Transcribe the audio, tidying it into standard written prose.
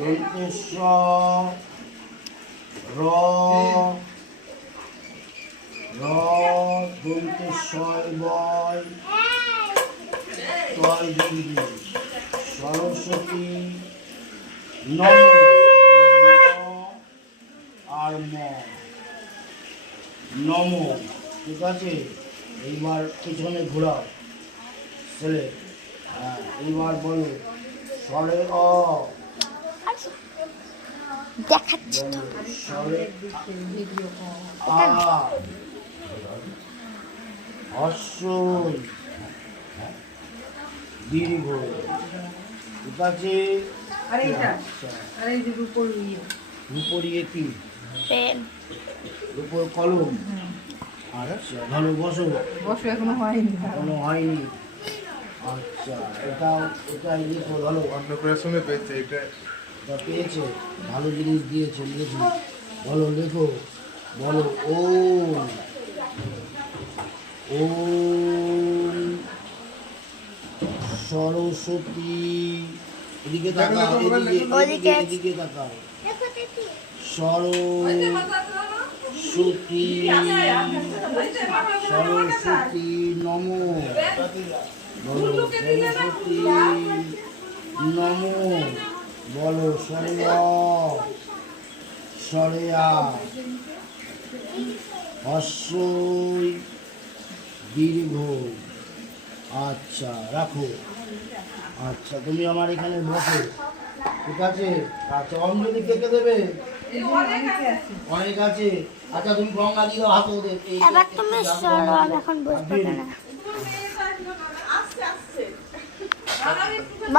দন্তেশ্ব র র দন্তেশ্বর বয় তয় দন্দি সরস্বতী নম আর ম নম। ঠিক আছে, এইবার পিছনে ঘোরাও ছেলে। হ্যাঁ, এইবার বলো স্বরে অ দেখাচ্ছি তো। স্বরে আ হর্ষই দীর্ঘ। ঠিক আছে, রূপর ইয়ে কি? পেন। রূপর কলম। আচ্ছা, ভালো বসো। এখনো হয়নি। এখনো হয়নি। আচ্ছা, এটাও এটা ইয়ে তো ভালো অন্নপ্রাশনে পেয়েছে এটা। এটা পেয়েছে, ভালো জিনিস দিয়েছে, লিখি বলো, লেখো বলো। ওম ওম সরস্বতী। এদিকে তাকাও, এদিকে এদিকে তাকাও। সরস্বতী সরস্বতী নম। বলো সরস্বতী নম। বলো সরেয়া সরেয়া হর্ষই দীর্ঘ। আচ্ছা, রাখো। আচ্ছা, তুমি আমার এখানে বসো। ঠিক আছে, আচ্ছা, অঞ্জলি কে কে দেবে? অনেক আছে। আচ্ছা, তুমি গঙ্গা দিও হাতে ওদের। এবার তুমি সরো, আমি এখন বসবো না।